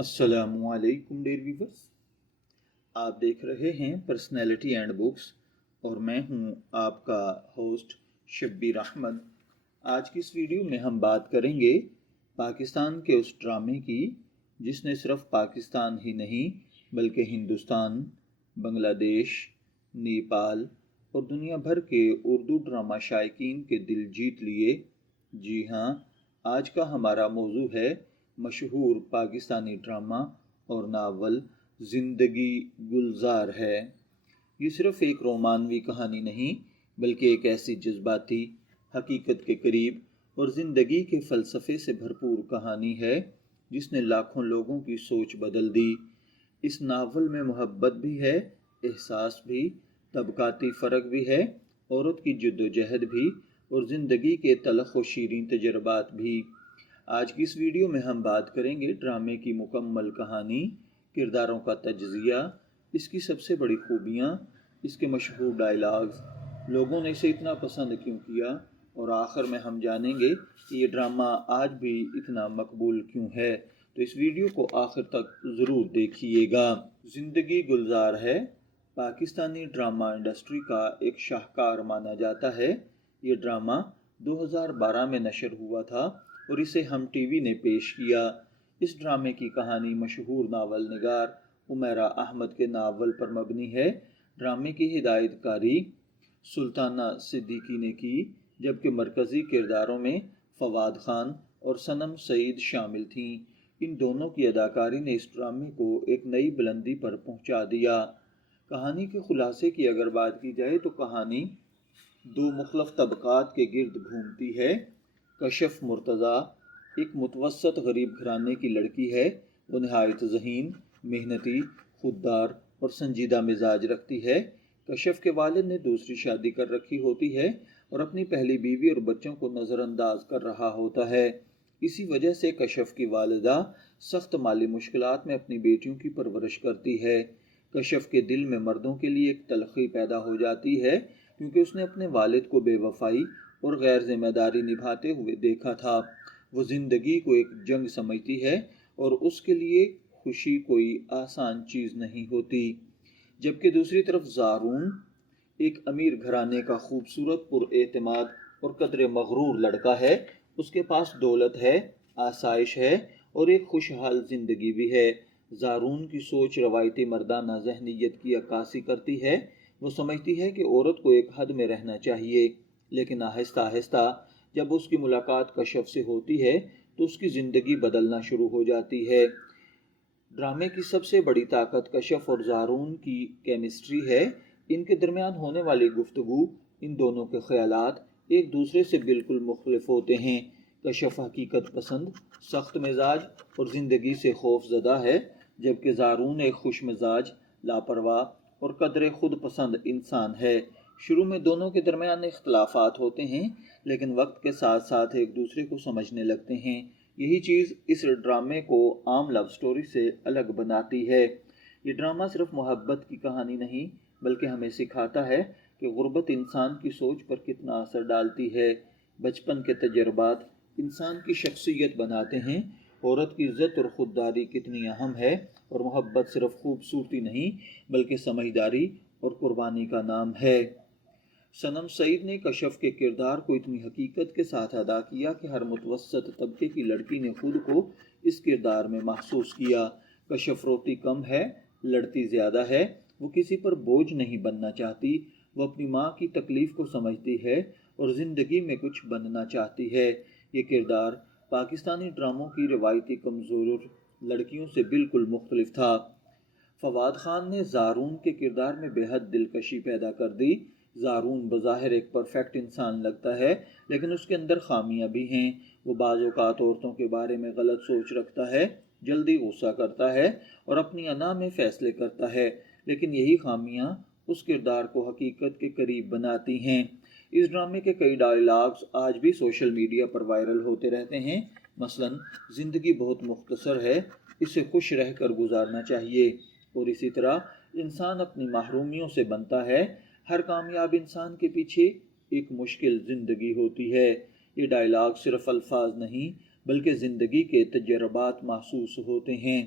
السلام علیکم dear viewers, آپ دیکھ رہے ہیں پرسنالٹی اینڈ بکس اور میں ہوں آپ کا ہوسٹ شبیر احمد۔ آج کی اس ویڈیو میں ہم بات کریں گے پاکستان کے اس ڈرامے کی جس نے صرف پاکستان ہی نہیں بلکہ ہندوستان، بنگلہ دیش، نیپال اور دنیا بھر کے اردو ڈرامہ شائقین کے دل جیت لیے۔ جی ہاں، آج کا ہمارا موضوع ہے مشہور پاکستانی ڈرامہ اور ناول زندگی گلزار ہے۔ یہ صرف ایک رومانوی کہانی نہیں بلکہ ایک ایسی جذباتی، حقیقت کے قریب اور زندگی کے فلسفے سے بھرپور کہانی ہے جس نے لاکھوں لوگوں کی سوچ بدل دی۔ اس ناول میں محبت بھی ہے، احساس بھی، طبقاتی فرق بھی ہے، عورت کی جدوجہد بھی اور زندگی کے تلخ و شیریں تجربات بھی۔ آج کی اس ویڈیو میں ہم بات کریں گے ڈرامے کی مکمل کہانی، کرداروں کا تجزیہ، اس کی سب سے بڑی خوبیاں، اس کے مشہور ڈائلاگز، لوگوں نے اسے اتنا پسند کیوں کیا، اور آخر میں ہم جانیں گے کہ یہ ڈرامہ آج بھی اتنا مقبول کیوں ہے۔ تو اس ویڈیو کو آخر تک ضرور دیکھیے گا۔ زندگی گلزار ہے پاکستانی ڈرامہ انڈسٹری کا ایک شاہکار مانا جاتا ہے۔ یہ ڈرامہ 2012 میں نشر ہوا تھا اور اسے ہم ٹی وی نے پیش کیا۔ اس ڈرامے کی کہانی مشہور ناول نگار عمیرہ احمد کے ناول پر مبنی ہے۔ ڈرامے کی ہدایت کاری سلطانہ صدیقی نے کی، جبکہ مرکزی کرداروں میں فواد خان اور صنم سعید شامل تھیں۔ ان دونوں کی اداکاری نے اس ڈرامے کو ایک نئی بلندی پر پہنچا دیا۔ کہانی کے خلاصے کی اگر بات کی جائے تو کہانی دو مختلف طبقات کے گرد گھومتی ہے۔ کشف مرتضیٰ ایک متوسط غریب گھرانے کی لڑکی ہے۔ وہ نہایت ذہین، محنتی، خوددار اور سنجیدہ مزاج رکھتی ہے۔ کشف کے والد نے دوسری شادی کر رکھی ہوتی ہے اور اپنی پہلی بیوی اور بچوں کو نظر انداز کر رہا ہوتا ہے۔ اسی وجہ سے کشف کی والدہ سخت مالی مشکلات میں اپنی بیٹیوں کی پرورش کرتی ہے۔ کشف کے دل میں مردوں کے لیے ایک تلخی پیدا ہو جاتی ہے کیونکہ اس نے اپنے والد کو بے وفائی اور غیر ذمہ داری نبھاتے ہوئے دیکھا تھا۔ وہ زندگی کو ایک جنگ سمجھتی ہے اور اس کے لیے خوشی کوئی آسان چیز نہیں ہوتی۔ جبکہ دوسری طرف زارون ایک امیر گھرانے کا خوبصورت، پر اعتماد اور قدر مغرور لڑکا ہے۔ اس کے پاس دولت ہے، آسائش ہے اور ایک خوشحال زندگی بھی ہے۔ زارون کی سوچ روایتی مردانہ ذہنیت کی عکاسی کرتی ہے۔ وہ سمجھتی ہے کہ عورت کو ایک حد میں رہنا چاہیے، لیکن آہستہ آہستہ جب اس کی ملاقات کشف سے ہوتی ہے تو اس کی زندگی بدلنا شروع ہو جاتی ہے۔ ڈرامے کی سب سے بڑی طاقت کشف اور زارون کی کیمسٹری ہے۔ ان کے درمیان ہونے والی گفتگو، ان دونوں کے خیالات ایک دوسرے سے بالکل مختلف ہوتے ہیں۔ کشف حقیقت پسند، سخت مزاج اور زندگی سے خوف زدہ ہے، جبکہ زارون ایک خوش مزاج، لاپرواہ اور قدر خود پسند انسان ہے۔ شروع میں دونوں کے درمیان اختلافات ہوتے ہیں لیکن وقت کے ساتھ ساتھ ایک دوسرے کو سمجھنے لگتے ہیں۔ یہی چیز اس ڈرامے کو عام لو سٹوری سے الگ بناتی ہے۔ یہ ڈرامہ صرف محبت کی کہانی نہیں بلکہ ہمیں سکھاتا ہے کہ غربت انسان کی سوچ پر کتنا اثر ڈالتی ہے۔ بچپن کے تجربات انسان کی شخصیت بناتے ہیں۔ عورت کی عزت اور خودداری کتنی اہم ہے، اور محبت صرف خوبصورتی نہیں بلکہ سمجھداری اور قربانی کا نام ہے۔ صنم سعید نے کشف کے کردار کو اتنی حقیقت کے ساتھ ادا کیا کہ ہر متوسط طبقے کی لڑکی نے خود کو اس کردار میں محسوس کیا۔ کشف روتی کم ہے، لڑتی زیادہ ہے۔ وہ کسی پر بوجھ نہیں بننا چاہتی، وہ اپنی ماں کی تکلیف کو سمجھتی ہے اور زندگی میں کچھ بننا چاہتی ہے۔ یہ کردار پاکستانی ڈراموں کی روایتی کمزور لڑکیوں سے بالکل مختلف تھا۔ فواد خان نے زارون کے کردار میں بے حد دلکشی پیدا کر دی۔ زارون بظاہر ایک پرفیکٹ انسان لگتا ہے لیکن اس کے اندر خامیاں بھی ہیں۔ وہ بعض اوقات عورتوں کے بارے میں غلط سوچ رکھتا ہے، جلدی غصہ کرتا ہے اور اپنی انا میں فیصلے کرتا ہے، لیکن یہی خامیاں اس کردار کو حقیقت کے قریب بناتی ہیں۔ اس ڈرامے کے کئی ڈائلاگز آج بھی سوشل میڈیا پر وائرل ہوتے رہتے ہیں۔ مثلاً زندگی بہت مختصر ہے، اسے خوش رہ کر گزارنا چاہیے، اور اسی طرح انسان اپنی محرومیوں سے بنتا ہے، ہر کامیاب انسان کے پیچھے ایک مشکل زندگی ہوتی ہے۔ یہ ڈائلاگ صرف الفاظ نہیں بلکہ زندگی کے تجربات محسوس ہوتے ہیں۔